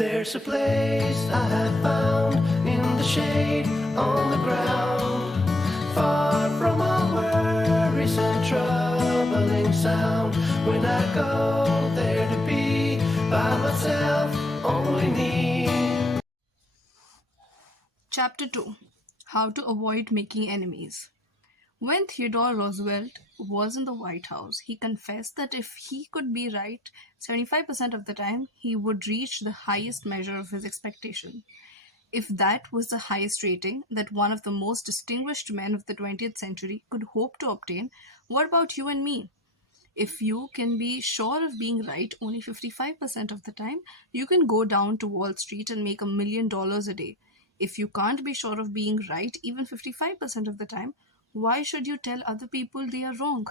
There's a place I have found in the shade on the ground, far from all worries and troubling sound. When I go there to be by myself, only me. Chapter 2: How to Avoid Making Enemies. When Theodore Roosevelt was in the White House, he confessed that if he could be right 75% of the time, he would reach the highest measure of his expectation. If that was the highest rating that one of the most distinguished men of the 20th century could hope to obtain, what about you and me? If you can be sure of being right only 55% of the time, you can go down to Wall Street and make $1 million a day. If you can't be sure of being right even 55% of the time, why should you tell other people they are wrong?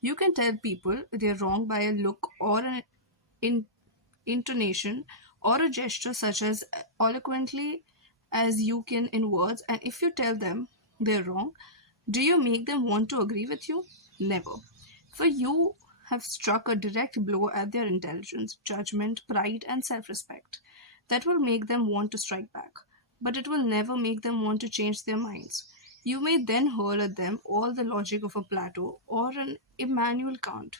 You can tell people they are wrong by a look or an intonation or a gesture such as eloquently as you can in words, and if you tell them they're wrong, do you make them want to agree with you? Never. For you have struck a direct blow at their intelligence, judgment, pride, and self respect. That will make them want to strike back, but it will never make them want to change their minds. You may then hurl at them all the logic of a Plato or an Immanuel Kant,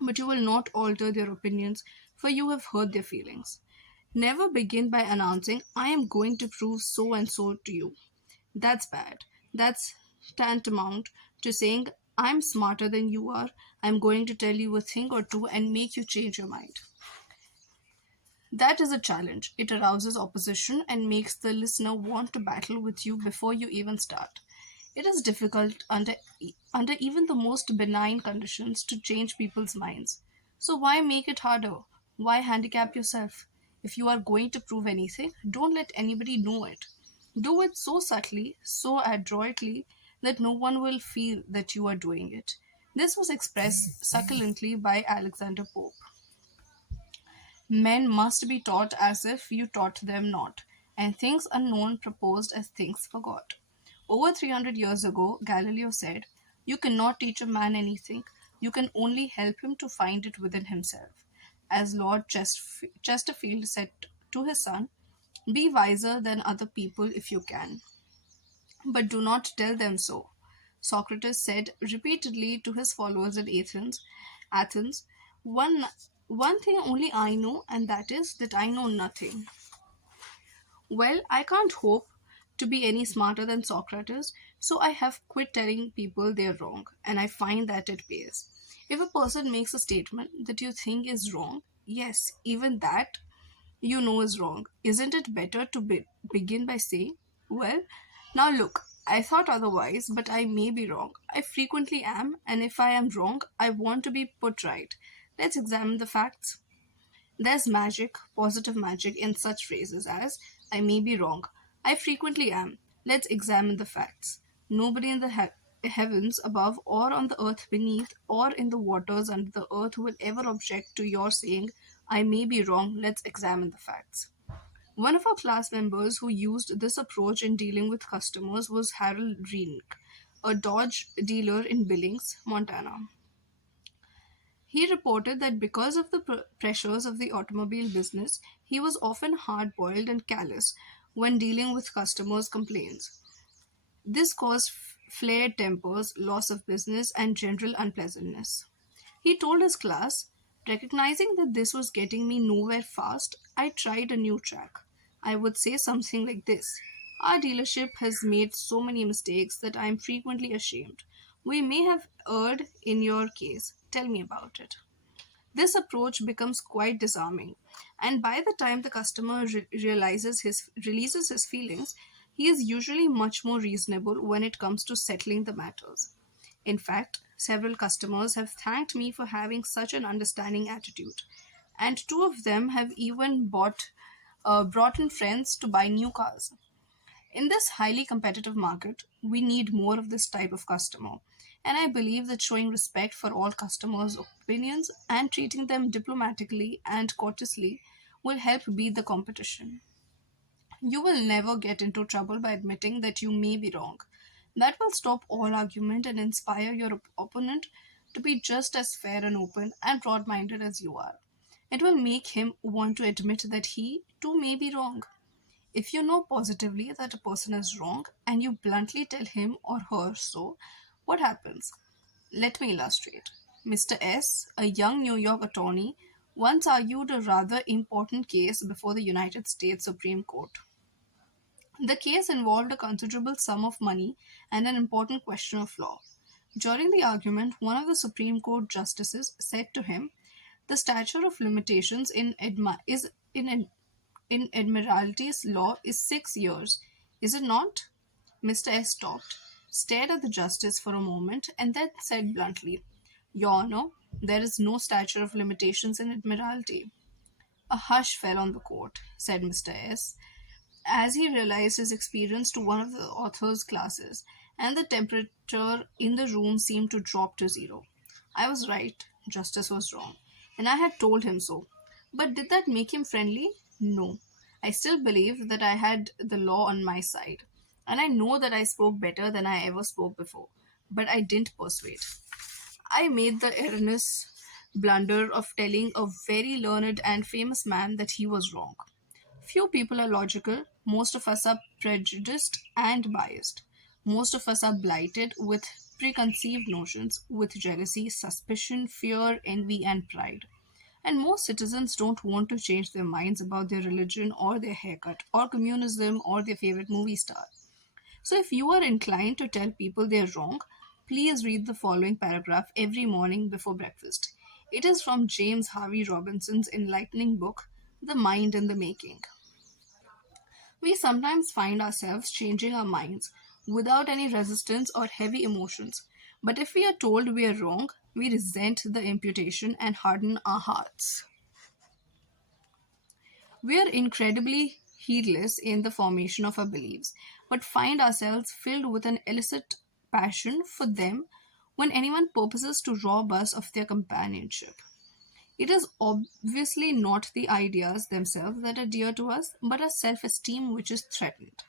but you will not alter their opinions, for you have hurt their feelings. Never begin by announcing, I am going to prove so and so to you. That's bad. That's tantamount to saying, I'm smarter than you are. I'm going to tell you a thing or two and make you change your mind. That is a challenge. It arouses opposition and makes the listener want to battle with you before you even start. It is difficult under even the most benign conditions to change people's minds. So why make it harder? Why handicap yourself? If you are going to prove anything, don't let anybody know it. Do it so subtly, so adroitly, that no one will feel that you are doing it. This was expressed succulently by Alexander Pope. Men must be taught as if you taught them not, and things unknown proposed as things forgot. Over 300 years ago, Galileo said, You cannot teach a man anything, you can only help him to find it within himself. As Lord Chesterfield said to his son, Be wiser than other people if you can, but do not tell them so. Socrates said repeatedly to his followers at Athens, one thing only I know, and that is that I know nothing. Well, I can't hope to be any smarter than Socrates, so I have quit telling people they're wrong, and I find that it pays. If a person makes a statement that you think is wrong, yes, even that you know is wrong, isn't it better to begin by saying, Well, now look, I thought otherwise, but I may be wrong. I frequently am, and if I am wrong, I want to be put right. Let's examine the facts. There's magic, positive magic, in such phrases as, I may be wrong. I frequently am. Let's examine the facts. Nobody in the heavens above, or on the earth beneath, or in the waters under the earth will ever object to your saying, I may be wrong. Let's examine the facts. One of our class members who used this approach in dealing with customers was Harold Renick, a Dodge dealer in Billings, Montana. He reported that because of the pressures of the automobile business, he was often hard boiled and callous when dealing with customers' complaints. This caused flared tempers, loss of business, and general unpleasantness. He told his class, recognizing that this was getting me nowhere fast, I tried a new track. I would say something like this: Our dealership has made so many mistakes that I am frequently ashamed. We may have erred in your case. Tell me about it. This approach becomes quite disarming, and by the time the customer releases his feelings, he is usually much more reasonable when it comes to settling the matters. In fact, several customers have thanked me for having such an understanding attitude, and two of them have even brought in friends to buy new cars. In this highly competitive market, we need more of this type of customer. And I believe that showing respect for all customers' opinions and treating them diplomatically and courteously will help beat the competition. You will never get into trouble by admitting that you may be wrong. That will stop all argument and inspire your opponent to be just as fair and open and broad minded as you are. It will make him want to admit that he too may be wrong. If you know positively that a person is wrong and you bluntly tell him or her so, what happens? Let me illustrate. Mr. S, a young New York attorney, once argued a rather important case before the United States Supreme Court. The case involved a considerable sum of money and an important question of law. During the argument, one of the Supreme Court justices said to him, "The statute of limitations in Admiralty's law is 6 years, is it not?" Mr. S stopped, stared at the justice for a moment, and then said bluntly, "Your Honor, there is no statute of limitations in Admiralty." A hush fell on the court, said Mr. S, as he realized his experience to one of the author's classes, and the temperature in the room seemed to drop to zero. I was right, Justice was wrong, and I had told him so. But did that make him friendly? No. I still believed that I had the law on my side, and I know that I spoke better than I ever spoke before, but I didn't persuade. I made the erroneous blunder of telling a very learned and famous man that he was wrong. Few people are logical. Most of us are prejudiced and biased. Most of us are blighted with preconceived notions, with jealousy, suspicion, fear, envy, and pride. And most citizens don't want to change their minds about their religion or their haircut or communism or their favorite movie star. So if you are inclined to tell people they're wrong, please read the following paragraph every morning before breakfast. It is from James Harvey Robinson's enlightening book, The Mind in the Making. We sometimes find ourselves changing our minds without any resistance or heavy emotions. But if we are told we are wrong, we resent the imputation and harden our hearts. We are incredibly heedless in the formation of our beliefs, but find ourselves filled with an illicit passion for them when anyone purposes to rob us of their companionship. It is obviously not the ideas themselves that are dear to us, but our self esteem which is threatened.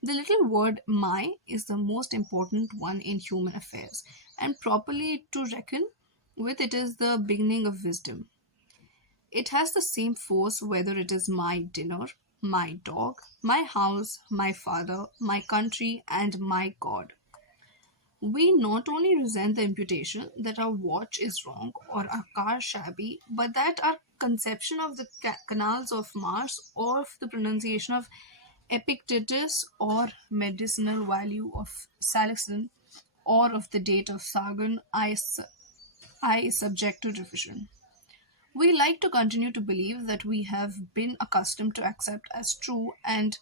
The little word my is the most important one in human affairs, and properly to reckon with it is the beginning of wisdom. It has the same force whether it is my dinner, my dog, my house, my father, my country, and my God. We not only resent the imputation that our watch is wrong or our car shabby, but that our conception of the canals of Mars or of the pronunciation of Epictetus or medicinal value of salicin or of the date of Sargon I is subject to revision. We like to continue to believe that we have been accustomed to accept as true, and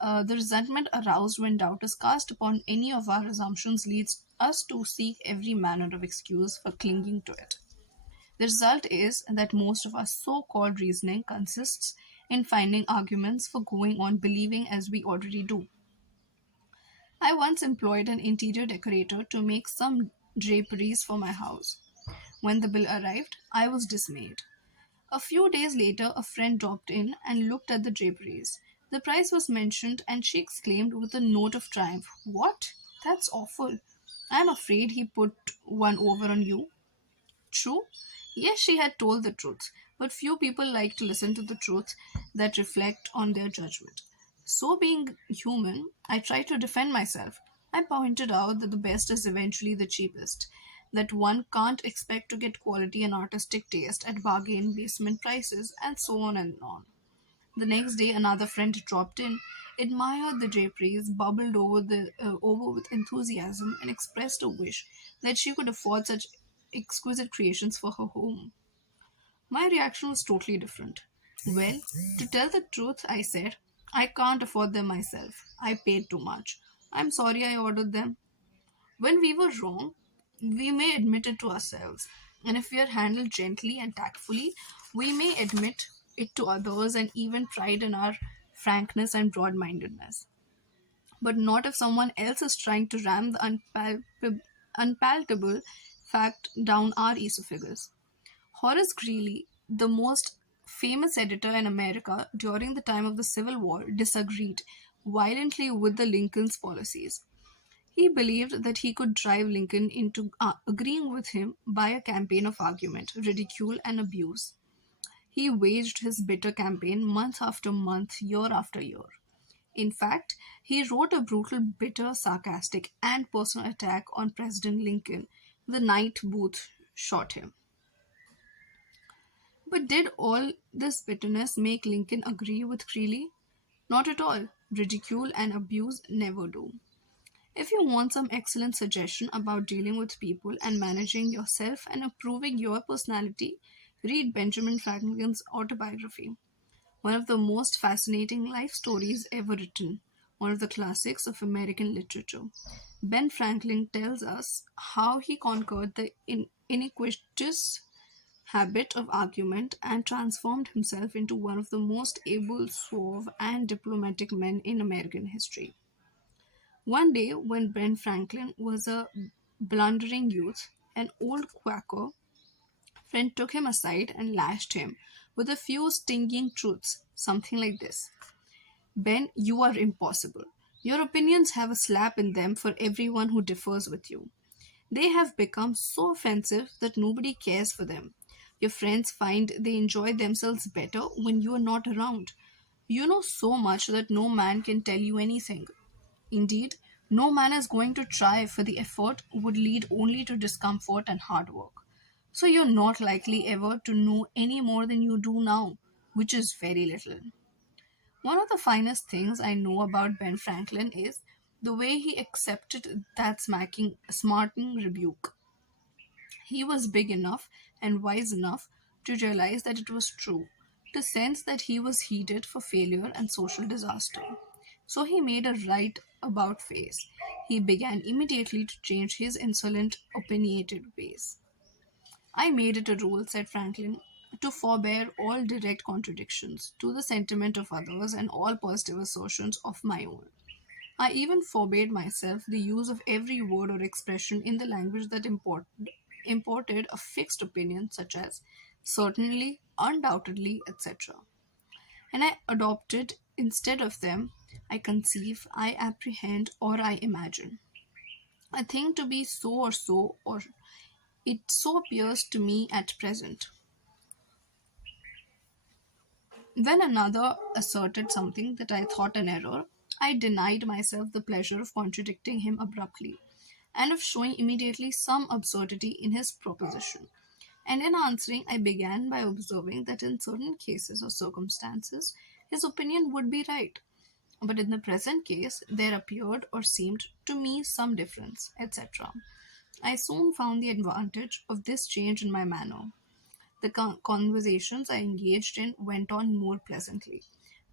the resentment aroused when doubt is cast upon any of our assumptions leads us to seek every manner of excuse for clinging to it. The result is that most of our so called reasoning consists in finding arguments for going on believing as we already do. I once employed an interior decorator to make some draperies for my house. When the bill arrived, I was dismayed. A few days later, a friend dropped in and looked at the draperies. The price was mentioned, and she exclaimed with a note of triumph, "What? That's awful. I'm afraid he put one over on you." True? Yes, she had told the truth, but few people like to listen to the truth that reflect on their judgment. So, being human, I tried to defend myself. I pointed out that the best is eventually the cheapest, that one can't expect to get quality and artistic taste at bargain basement prices, and so on and on. The next day, another friend dropped in, admired the draperies, bubbled over with enthusiasm, and expressed a wish that she could afford such exquisite creations for her home. My reaction was totally different. "Well, to tell the truth," I said, "I can't afford them myself. I paid too much. I'm sorry I ordered them." When we were wrong, we may admit it to ourselves, and if we are handled gently and tactfully, we may admit it to others and even pride in our frankness and broad mindedness. But not if someone else is trying to ram the unpalatable fact down our esophagus. Horace Greeley, the most famous editor in America during the time of the Civil War, disagreed violently with the Lincoln's policies. He believed that he could drive Lincoln into agreeing with him by a campaign of argument, ridicule, and abuse. He waged his bitter campaign month after month, year after year. In fact, he wrote a brutal, bitter, sarcastic, and personal attack on President Lincoln the night Booth shot him. But did all this bitterness make Lincoln agree with Greeley? Not at all. Ridicule and abuse never do. If you want some excellent suggestion about dealing with people and managing yourself and improving your personality, read Benjamin Franklin's autobiography, one of the most fascinating life stories ever written, one of the classics of American literature. Ben Franklin tells us how he conquered the iniquitous habit of argument and transformed himself into one of the most able, suave, and diplomatic men in American history. One day, when Ben Franklin was a blundering youth, an old Quaker friend took him aside and lashed him with a few stinging truths, something like this: Ben, you are impossible. Your opinions have a slap in them for everyone who differs with you. They have become so offensive that nobody cares for them. Your friends find they enjoy themselves better when you are not around. You know so much that no man can tell you anything. Indeed, no man is going to try, for the effort would lead only to discomfort and hard work. So you're not likely ever to know any more than you do now, which is very little. One of the finest things I know about Ben Franklin is the way he accepted that smarting rebuke. He was big enough and wise enough to realize that it was true, to sense that he was headed for failure and social disaster. So he made a right about face. He began immediately to change his insolent, opinionated ways. I made it a rule, said Franklin, to forbear all direct contradictions to the sentiment of others and all positive assertions of my own. I even forbade myself the use of every word or expression in the language that imported a fixed opinion, such as certainly, undoubtedly, etc. And I adopted, instead of them, I conceive, I apprehend, or I imagine. A thing to be so or so, or it so appears to me at present. When another asserted something that I thought an error, I denied myself the pleasure of contradicting him abruptly, and of showing immediately some absurdity in his proposition. And in answering, I began by observing that in certain cases or circumstances, his opinion would be right, but in the present case, there appeared or seemed to me some difference, etc. I soon found the advantage of this change in my manner. The conversations I engaged in went on more pleasantly.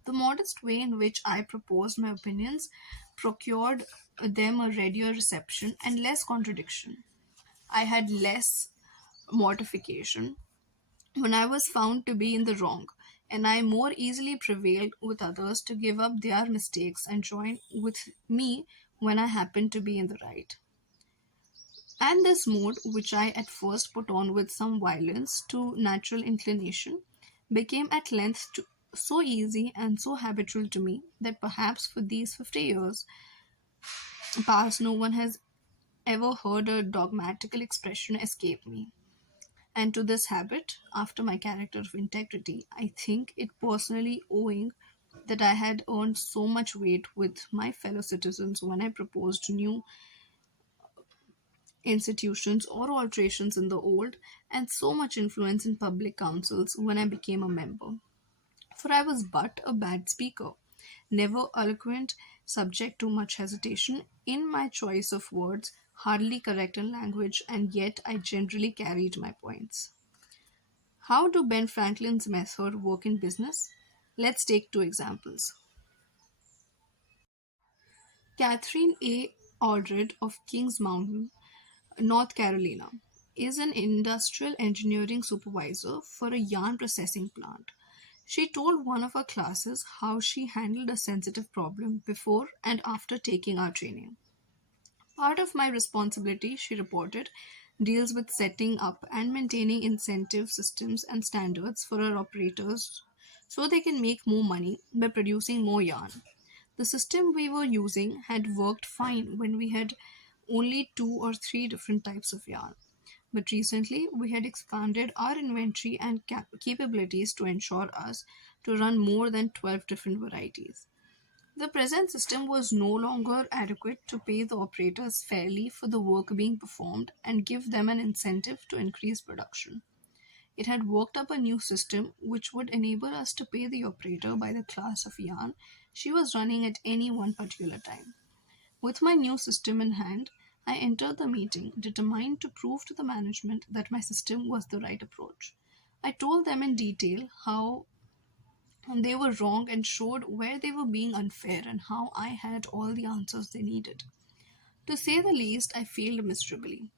The modest way in which I proposed my opinions procured them a readier reception and less contradiction. I had less mortification when I was found to be in the wrong, and I more easily prevailed with others to give up their mistakes and join with me when I happened to be in the right. And this mode, which I at first put on with some violence to natural inclination, became at length so easy and so habitual to me that perhaps for these 50 years past no one has ever heard a dogmatical expression escape me. And to this habit, after my character of integrity, I think it personally owing that I had earned so much weight with my fellow citizens when I proposed new institutions or alterations in the old, and so much influence in public councils when I became a member. For I was but a bad speaker, never eloquent, subject to much hesitation in my choice of words, hardly correct in language, and yet I generally carried my points. How do Ben Franklin's method work in business? Let's take two examples. Catherine A. Aldred of Kings Mountain, North Carolina, is an industrial engineering supervisor for a yarn processing plant. She told one of her classes how she handled a sensitive problem before and after taking our training. Part of my responsibility, she reported, deals with setting up and maintaining incentive systems and standards for our operators so they can make more money by producing more yarn. The system we were using had worked fine when we had only two or three different types of yarn. but recently we had expanded our inventory and capabilities to ensure us to run more than 12 different varieties. The present system was no longer adequate to pay the operators fairly for the work being performed and give them an incentive to increase production. It had worked up a new system which would enable us to pay the operator by the class of yarn she was running at any one particular time. With my new system in hand, I entered the meeting determined to prove to the management that my system was the right approach. I told them in detail how they were wrong and showed where they were being unfair and how I had all the answers they needed. To say the least, I failed miserably.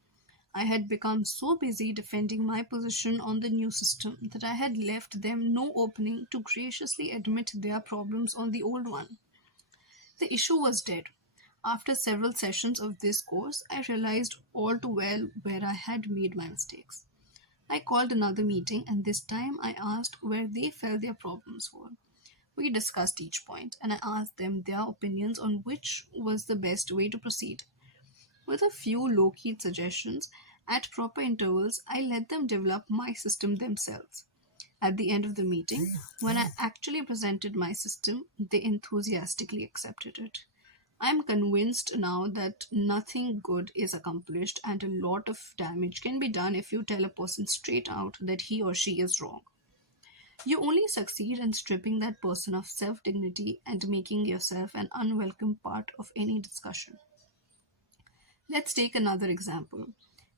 I had become so busy defending my position on the new system that I had left them no opening to graciously admit their problems on the old one. The issue was dead. After several sessions of this course, I realized all too well where I had made my mistakes. I called another meeting and this time I asked where they felt their problems were. We discussed each point and I asked them their opinions on which was the best way to proceed. With a few low key suggestions, at proper intervals, I let them develop my system themselves. At the end of the meeting, when I actually presented my system, they enthusiastically accepted it. I am convinced now that nothing good is accomplished and a lot of damage can be done if you tell a person straight out that he or she is wrong. You only succeed in stripping that person of self dignity and making yourself an unwelcome part of any discussion. Let's take another example.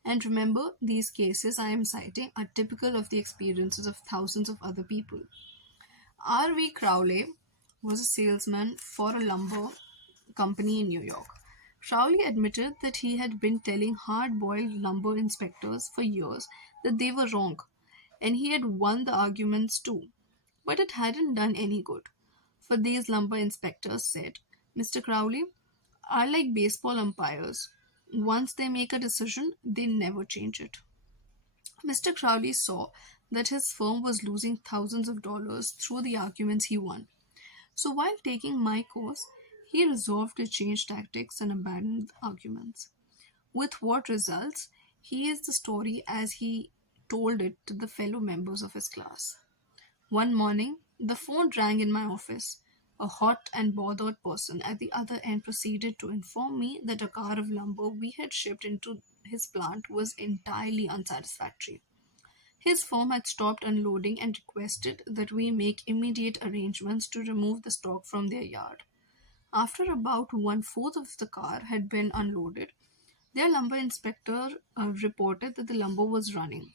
And remember, these cases I am citing are typical of the experiences of thousands of other people. R.V. Crowley was a salesman for a lumber company in New York. Crowley admitted that he had been telling hard boiled lumber inspectors for years that they were wrong, and he had won the arguments too. But it hadn't done any good. For these lumber inspectors said, Mr. Crowley, are like baseball umpires. Once they make a decision, they never change it. Mr. Crowley saw that his firm was losing thousands of dollars through the arguments he won. So while taking my course, he resolved to change tactics and abandon the arguments. With what results? He is the story as he told it to the fellow members of his class. One morning, the phone rang in my office. A hot and bothered person at the other end proceeded to inform me that a car of lumber we had shipped into his plant was entirely unsatisfactory. His firm had stopped unloading and requested that we make immediate arrangements to remove the stock from their yard. After about one fourth of the car had been unloaded, their lumber inspector reported that the lumber was running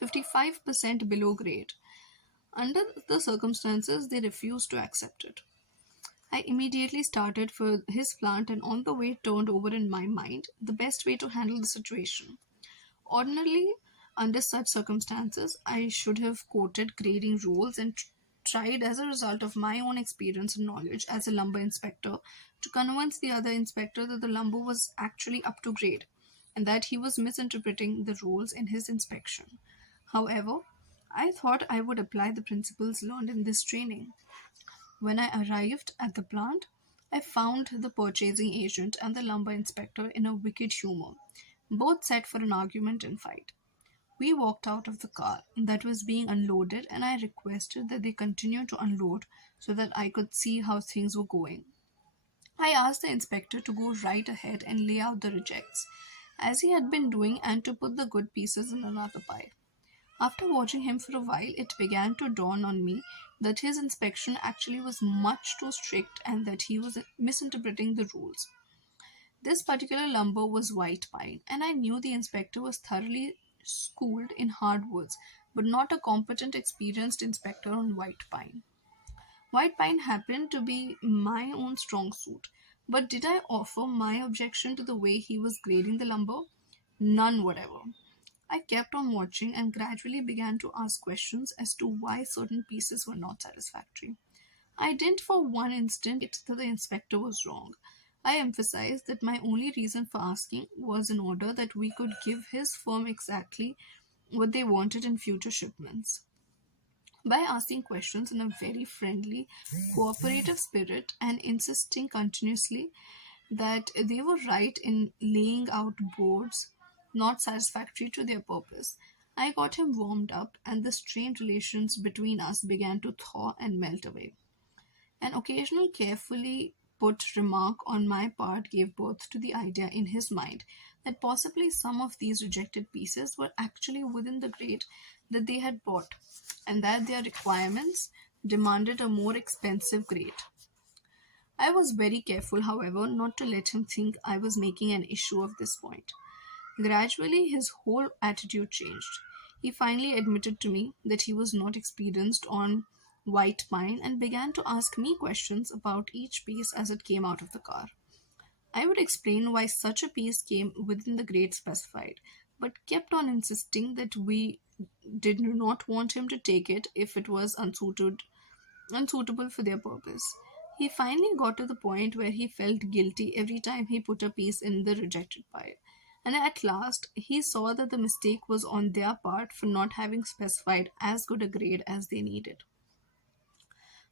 55% below grade. Under the circumstances, they refused to accept it. I immediately started for his plant and on the way turned over in my mind the best way to handle the situation. Ordinarily, under such circumstances, I should have quoted grading rules and tried, as a result of my own experience and knowledge as a lumber inspector, to convince the other inspector that the lumber was actually up to grade and that he was misinterpreting the rules in his inspection. However, I thought I would apply the principles learned in this training. When I arrived at the plant, I found the purchasing agent and the lumber inspector in a wicked humor, both set for an argument and fight. We walked out of the car that was being unloaded and I requested that they continue to unload so that I could see how things were going. I asked the inspector to go right ahead and lay out the rejects, as he had been doing, and to put the good pieces in another pile. After watching him for a while, it began to dawn on me that his inspection actually was much too strict and that he was misinterpreting the rules. This particular lumber was white pine, and I knew the inspector was thoroughly schooled in hardwoods, but not a competent, experienced inspector on white pine. White pine happened to be my own strong suit, but did I offer my objection to the way he was grading the lumber? None whatever. I kept on watching and gradually began to ask questions as to why certain pieces were not satisfactory. I didn't for one instant get that the inspector was wrong. I emphasized that my only reason for asking was in order that we could give his firm exactly what they wanted in future shipments. By asking questions in a very friendly, cooperative spirit and insisting continuously that they were right in laying out boards not satisfactory to their purpose. I got him warmed up, and the strained relations between us began to thaw and melt away. An occasional carefully put remark on my part gave birth to the idea in his mind that possibly some of these rejected pieces were actually within the grade that they had bought, and that their requirements demanded a more expensive grade. I was very careful, however, not to let him think I was making an issue of this point. Gradually, his whole attitude changed. He finally admitted to me that he was not experienced on white pine and began to ask me questions about each piece as it came out of the car. I would explain why such a piece came within the grade specified, but kept on insisting that we did not want him to take it if it was unsuitable for their purpose. He finally got to the point where he felt guilty every time he put a piece in the rejected pile. And at last, he saw that the mistake was on their part for not having specified as good a grade as they needed.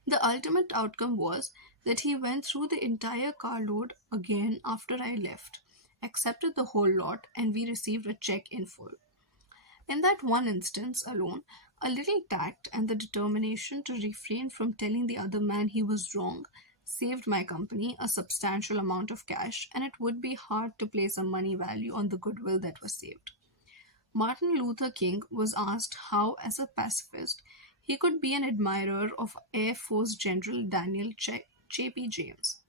The ultimate outcome was that he went through the entire carload again after I left, accepted the whole lot, and we received a check in full. In that one instance alone, a little tact and the determination to refrain from telling the other man he was wrong saved my company a substantial amount of cash, and it would be hard to place a money value on the goodwill that was saved. Martin Luther King was asked how, as a pacifist, he could be an admirer of Air Force General Daniel J.P. James.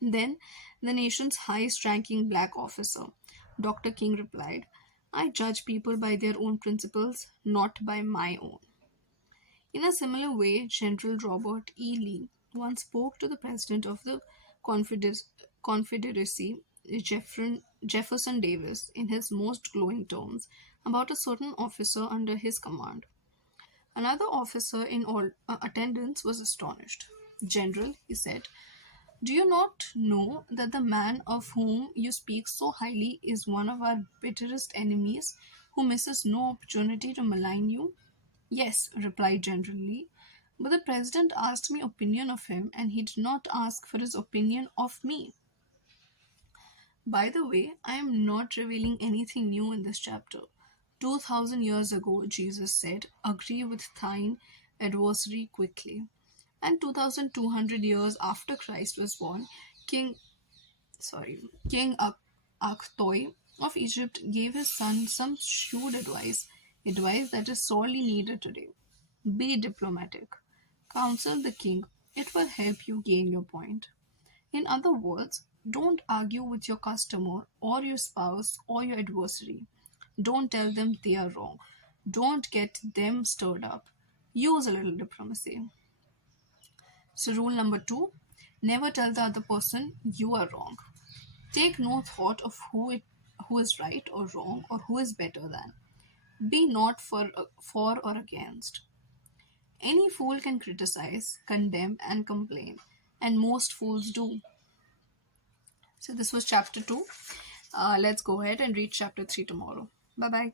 Then, the nation's highest ranking black officer, Dr. King replied, I judge people by their own principles, not by my own. In a similar way, General Robert E. Lee once spoke to the president of the Confederacy, Jefferson Davis, in his most glowing terms about a certain officer under his command. Another officer in attendance was astonished. General, he said, do you not know that the man of whom you speak so highly is one of our bitterest enemies, who misses no opportunity to malign you? Yes, replied General Lee, but the president asked me opinion of him, and he did not ask for his opinion of me. By the way, I am not revealing anything new in this chapter. 2000 years ago, Jesus said, agree with thine adversary quickly. And 2200 years after Christ was born, King Akhtoi of Egypt gave his son some shrewd advice that is sorely needed today. Be diplomatic. Counsel the king. It will help you gain your point. In other words, don't argue with your customer or your spouse or your adversary. Don't tell them they are wrong. Don't get them stirred up. Use a little diplomacy. So, rule number 2, never tell the other person you are wrong. Take no thought of who is right or wrong or who is better than. Be not for or against. Any fool can criticize, condemn, and complain, and most fools do. So, this was chapter 2. Let's go ahead and read chapter 3 tomorrow. Bye bye.